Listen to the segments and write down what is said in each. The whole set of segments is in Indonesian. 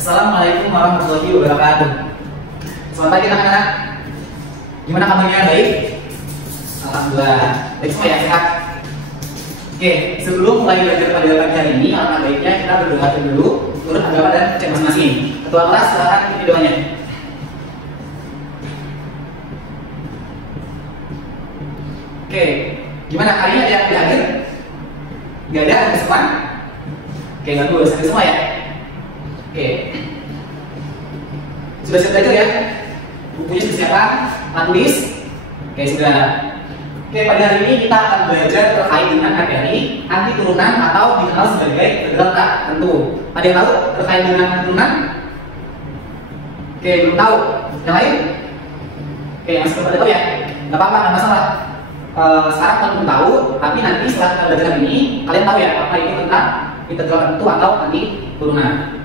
Assalamualaikum warahmatullahi wabarakatuh. Selamat pagi anak-anak. Gimana kabarnya? Baik? Alhamdulillah. Baik semua ya, sehat? Oke, sebelum mulai belajar pada pagi hari ini, alangkah baiknya kita berdoa dulu menurut agama dan cek masing-masing. Ketua kelas silakan ikuti doanya. Oke, gimana hari ini ada yang tidak hadir? Gak ada, ada semua? Oke, bagus, ada semua ya? Oke, sudah siap belajar ya? Bukunya sudah siap? Alat tulis? Oke, sudah. Oke, pada hari ini kita akan belajar terkait dengan materi anti turunan atau dikenal sebagai integral tak tentu. Ada yang tahu terkait dengan anti turunan? Oke, belum tahu. Yang lain? Oke, yang sudah pada tahu ya? Gak apa-apa, gak masalah. Sekarang kalian belum tahu, tapi nanti setelah kita belajar ini, kalian tahu ya apa itu tentang integral tentu atau anti turunan.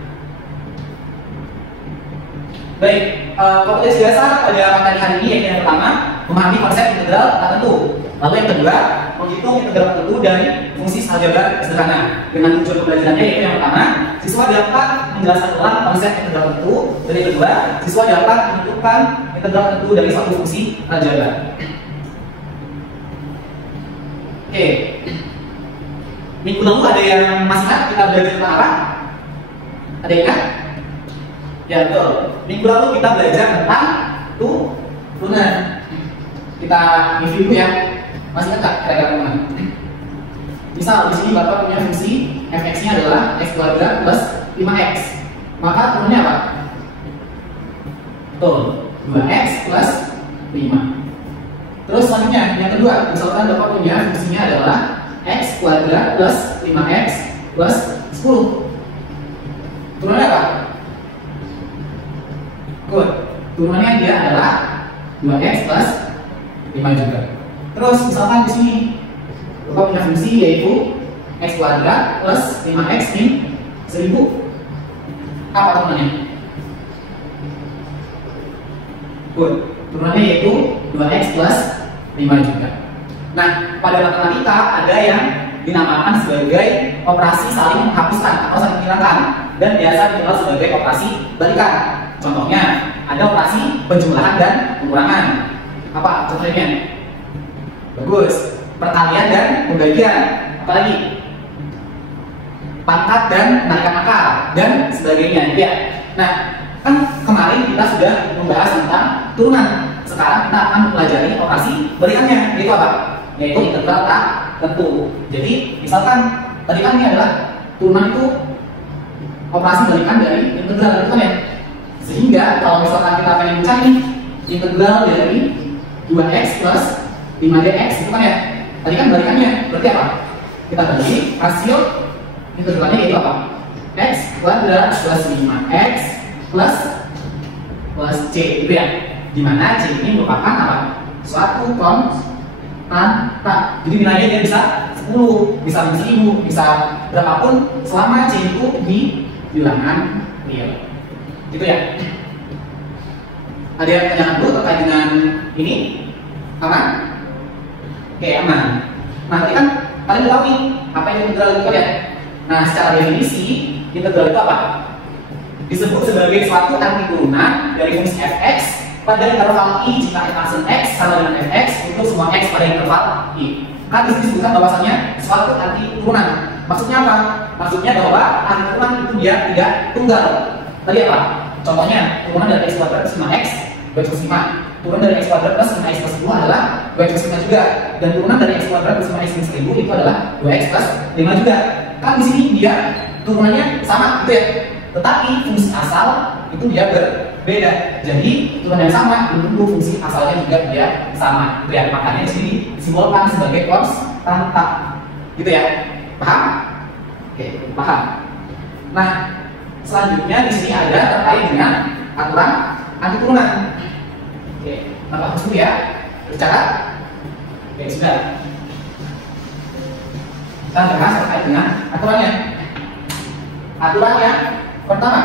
Baik, kompetensi dasar pada materi hari ini yaitu yang pertama, memahami konsep integral tak tentu. Lalu yang kedua, menghitung integral tentu dari fungsi aljabar sederhana. Dengan tujuan pembelajarannya yaitu yang pertama, siswa dapat menjelaskan ulang konsep integral tentu. Dan yang kedua, siswa dapat menentukan integral tentu dari suatu fungsi aljabar. Oke, minggu lalu ada yang masih ingat kita belajar tentang apa? Ada yang ingat? Ya betul. Minggu lalu kita belajar tentang turunan. Kita review ya. Masih ingat nggak kira-kira teman? Misal di sini bapak punya fungsi fx-nya adalah x kuadrat plus 5x. Maka turunnya apa? Betul. 2x plus 5. Terus selanjutnya, yang kedua, misalkan bapak punya fungsinya adalah x kuadrat plus 5x plus 10. Turunannya apa? Good. Turunannya dia adalah 2x plus 5 juga. Terus misalkan di sini bapak punya fungsi yaitu x kuadrat plus 5x min 1000. Apa turunannya? Good. Turunannya yaitu 2x plus 5 juga. Nah, pada matematika ada yang dinamakan sebagai operasi saling menghapuskan atau saling menghilangkan dan biasa dikenal sebagai operasi balikan. Contohnya, ada operasi penjumlahan dan pengurangan. Apa contohnya? Bagus. Perkalian dan pembagian. Apalagi? Pangkat dan penarikan akar dan sebagainya. Ya. Nah, kan kemarin kita sudah membahas tentang turunan. Sekarang kita akan mempelajari operasi balikannya, yaitu apa? Yaitu integral tak tentu. Jadi, misalkan tadi kan ini adalah turunan itu operasi balikan dari integral itu ya. Sehingga kalau misalkan kita pengen mencari integral dari 2x plus 5dx itu kan ya. Tadi kan balikannya berarti apa? Kita bagi rasio integralnya yaitu apa? X kuadrat plus 5x plus c itu ya. Dimana c ini merupakan apa? Suatu konstanta. Jadi nilainya dia bisa 10, bisa 1000, bisa berapapun selama c itu di bilangan real. Gitu ya. Ada yang pertanyaan dulu terkait dengan ini? Aman? Oke, aman. Nah, tadi kan kalian tahu nih apa yang integral itu ya? Nah, secara definisi integral itu apa? Disebut sebagai suatu anti turunan dari fungsi fx pada interval i jika f x sama dengan fx untuk semua x pada interval i. Kan disebutkan bahwasannya suatu anti turunan. Maksudnya apa? Maksudnya bahwa anti turunan itu dia tidak tunggal. Tadi apa? Contohnya turunan dari x kuadrat plus 5x 2 plus 5. Turunan dari x kuadrat plus 5x plus 10 adalah 2x plus 5 juga. Dan turunan dari x kuadrat plus 5x minus 1000 itu adalah 2x plus 5 juga. Kan di sini dia turunannya sama gitu ya. Tetapi fungsi asal itu dia berbeda. Jadi turunan yang sama tentu fungsi asalnya juga dia sama. Itu ya. Makanya di sini disimbolkan sebagai konstanta. Gitu ya. Paham? Oke, paham. Nah, selanjutnya di sini ada terkait dengan aturan anti turunan. Oke, nampak dulu ya. Berbicara. Oke, sudah. Kita bahas terkait dengan aturannya. Aturannya pertama.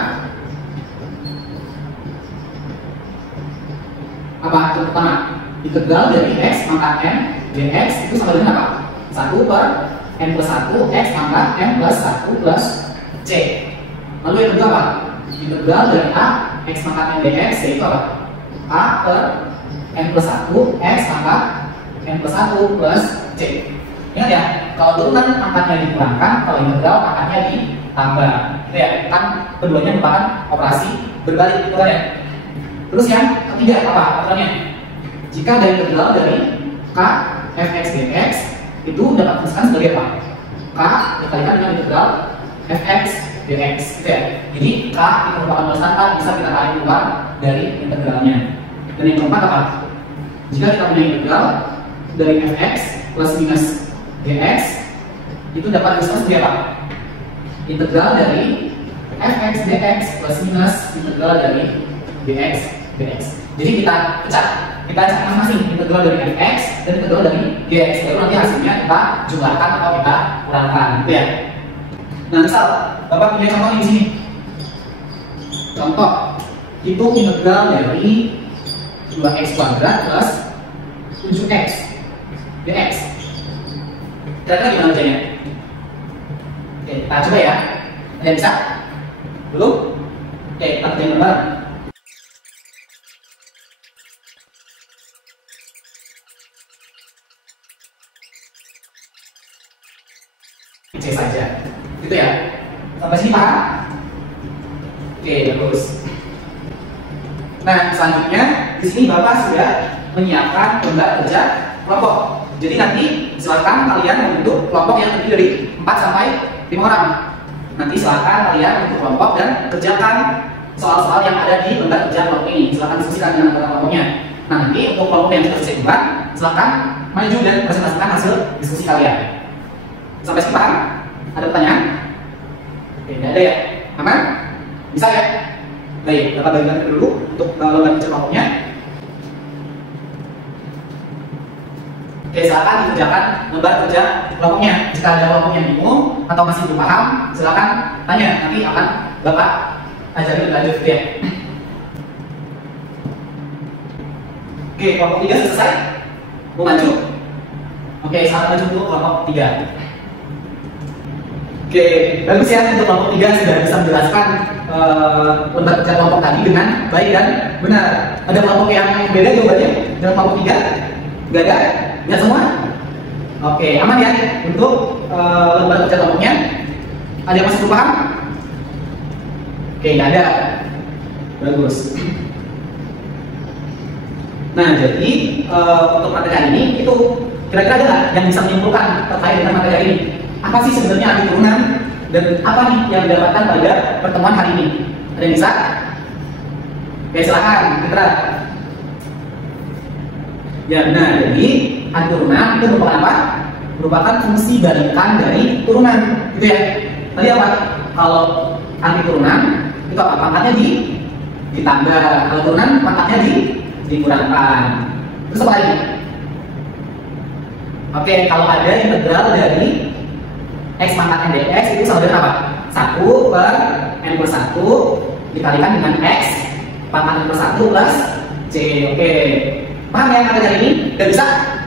Apa aturan pertama? Integral dari x pangkat n dx itu sama dengan apa? 1 per n plus 1 x pangkat n plus 1 plus c. Lalu yang kedua apa? integral dari A x pangkat n dx yaitu apa? A per n plus 1 x pangkat n plus 1 plus c. Ingat ya, kalau turunan angkatnya dikurangkan, kalau integral angkatnya ditambah. Gitu ya, kan keduanya merupakan operasi berbalik gitu kan ya. Terus yang ketiga apa aturannya? Jika ada integral dari k fx dx itu dapat dituliskan sebagai apa? K dikalikan dengan integral fx dx gitu ya. Jadi k itu merupakan tulisan k bisa kita tarik keluar dari integralnya. Dan yang keempat apa? Jika kita punya integral dari fx plus minus dx itu dapat dituliskan sebagai apa? Integral dari fx dx plus minus integral dari dx dx. Jadi kita pecah, kita cari masing-masing integral dari fx dan integral dari dx. Lalu nanti hasilnya kita jumlahkan atau kita kurangkan, gitu ya. Nah, misal Bapak punya contoh di sini. Contoh, hitung integral dari 2x kuadrat plus 7x dx. Kira-kira gimana caranya? Oke, kita coba ya. Ada yang bisa? Belum? Oke, kita kerjain bareng. C saja, gitu ya. Sampai sini paham? Oke, bagus. Nah, selanjutnya di sini Bapak sudah menyiapkan lembar kerja kelompok. Jadi nanti silakan kalian membentuk kelompok yang terdiri dari 4 sampai 5 orang. Nanti silakan kalian membentuk kelompok dan kerjakan soal-soal yang ada di lembar kerja kelompok ini. Silakan diskusikan dengan anggota kelompoknya. Nah, nanti untuk kelompok yang sudah selesai debat, silakan maju dan presentasikan hasil diskusi kalian. Sampai sini paham? Ada pertanyaan? Oke, tidak ada ya? Aman? Bisa ya? Baik, Bapak bagikan dulu untuk lembar kerja kelompoknya. Oke, silakan dikerjakan lembar kerja kelompoknya. Jika ada kelompok yang bingung atau masih belum paham, silakan tanya. Nanti akan Bapak ajari lebih lanjut ya. Oke, kelompok 3 selesai. Mau maju? Oke, silakan maju untuk kelompok 3. Oke, bagus ya, untuk kelompok 3 sudah bisa menjelaskan lembar kerja kelompok tadi dengan baik dan benar. Ada kelompok yang beda jawabannya dengan kelompok 3? Enggak ada? Enggak semua? Oke, aman ya untuk lembar kerja kelompoknya? Ada yang masih belum paham? Oke, enggak ada. Bagus. Nah, jadi untuk materi hari ini itu kira-kira ada nggak yang bisa menyimpulkan terkait dengan materi hari ini? Apa sih sebenarnya arti turunan dan apa nih yang didapatkan pada pertemuan hari ini? Ada yang bisa? Oke, silakan, Fitra. Ya benar, jadi arti turunan itu merupakan apa? Merupakan fungsi balikan dari turunan, gitu ya. Tadi apa? Kalau arti turunan itu apa? Pangkatnya ditambah, kalau turunan pangkatnya dikurangkan. Terus apa lagi? Oke, kalau ada integral dari x pangkat n dx itu sama dengan apa? 1 per n plus 1 dikalikan dengan x pangkat n plus 1 plus c. Oke, paham ya materi hari ini? Udah bisa?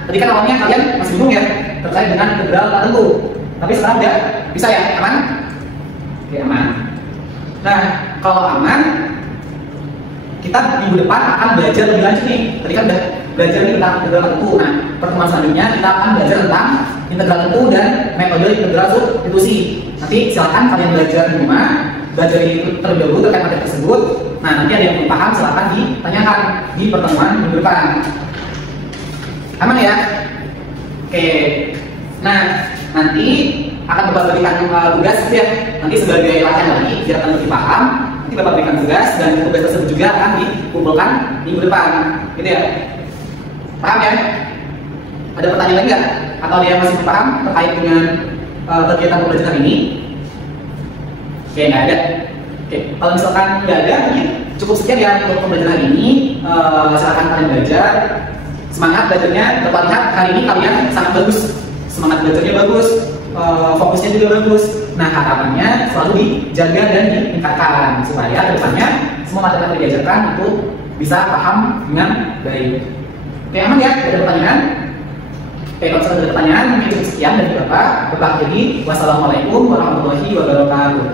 Tadi kan awalnya kalian masih bingung ya terkait dengan integral tertentu, tapi sekarang udah bisa ya? Aman? Oke, aman. Nah, kalau aman, kita minggu depan akan belajar lebih lanjut nih. Tadi kan udah belajar tentang integral tertentu. Nah, pertemuan selanjutnya kita akan belajar tentang integral tertentu dan metode integral substitusi. Nanti silakan kalian belajar di rumah, belajar terlebih dahulu terkait materi tersebut. Nah, nanti ada yang belum paham silakan ditanyakan di pertemuan minggu depan. Aman ya? Oke. Nah, nanti akan Bapak berikan tugas gitu ya. Nanti sebagai latihan lagi biar kalian lebih paham. Nanti Bapak berikan tugas dan tugas tersebut juga akan dikumpulkan minggu depan, gitu ya. Paham ya? Ada pertanyaan lagi nggak? Atau ada yang masih belum paham terkait dengan kegiatan pembelajaran ini? Oke, nggak ada. Oke, kalau misalkan nggak ada, mungkin cukup sekian ya untuk pembelajaran ini. Silakan kalian belajar. Semangat belajarnya. Bapak lihat hari ini kalian sangat bagus. Semangat belajarnya bagus. Fokusnya juga bagus. Nah, harapannya selalu dijaga dan ditingkatkan supaya kedepannya semua materi yang diajarkan itu bisa paham dengan baik. Oke, aman ya? Ada pertanyaan? Oke, kalau misalnya ada pertanyaan, mungkin cukup sekian dari Bapak. Bapak jadi, wassalamualaikum warahmatullahi wabarakatuh.